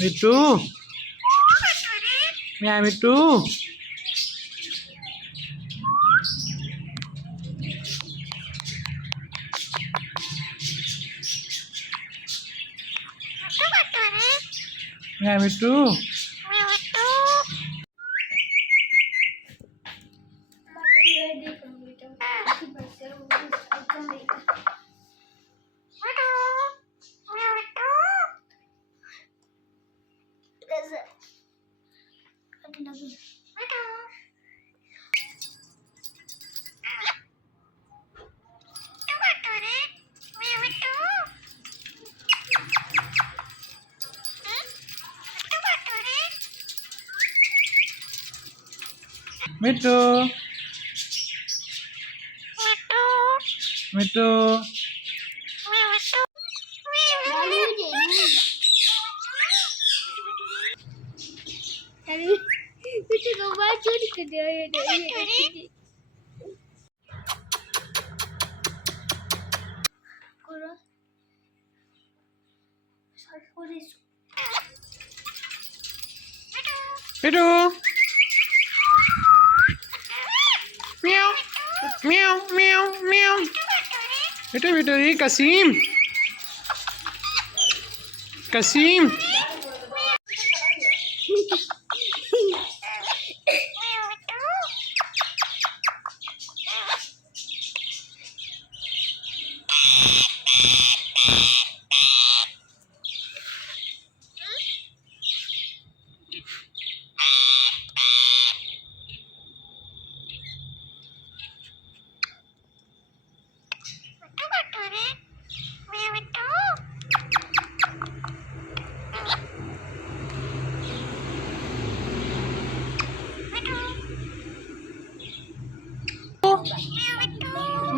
মিট্টু Miya Mittu Miya Mittu Mittu Mittu Kita kau baca di kedai ada ini. Kurang. Sorry for this. Mittu meow meow meow meow Mittu Mittu Kasim Kasim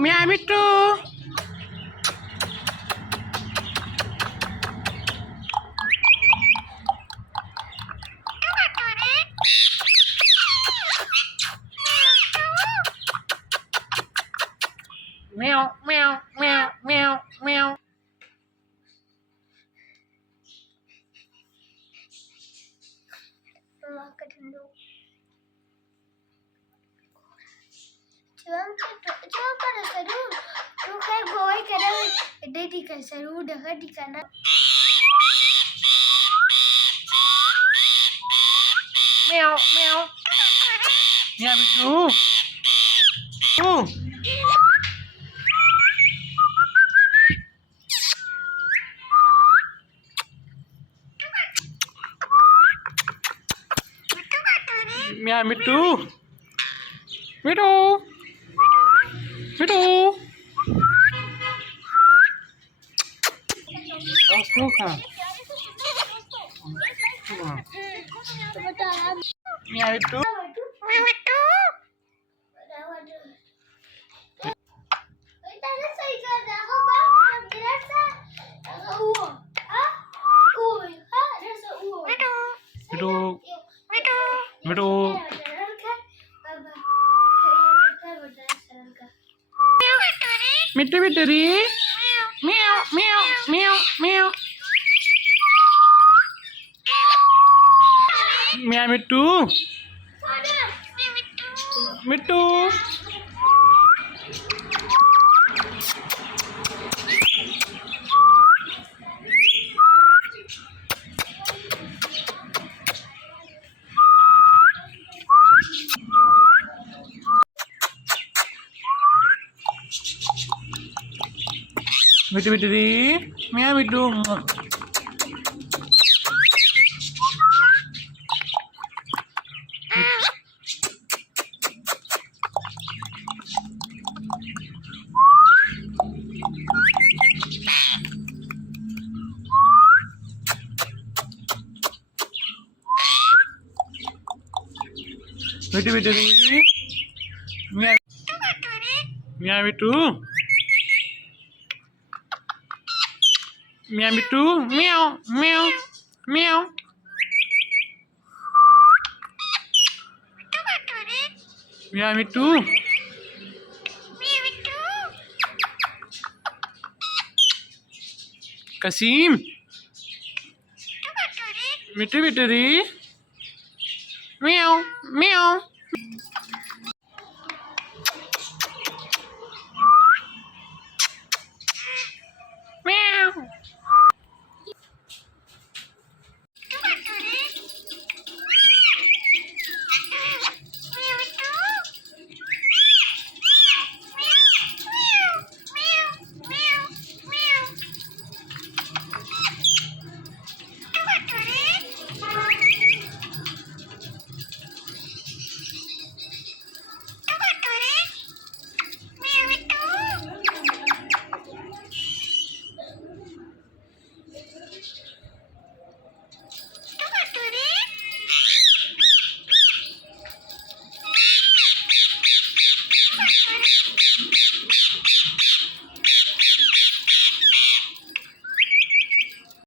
Miya Mittu meow meow meow meow meow Makan dulu. Cuma pada seru. Tu kayak boy kadang ada di kan seru dah di kanan. meow meow miya mitrু মিয়া মিট্টু মিট্টু মিট্টু মিয়া মিট্টু mitrু mitrু mitrু mitrু meow meow meow meow মিয়া মিট্টু মিট্টু মিট্টু মিট্টু মিয়া মিট্টু মিট্টু মিট্টু মিয়া মিয়া Mittu Miya Mittu meow meow Miao মিয়া মিট্টু কাসিম मिठू बिटुरी म्याव म्याव म्याव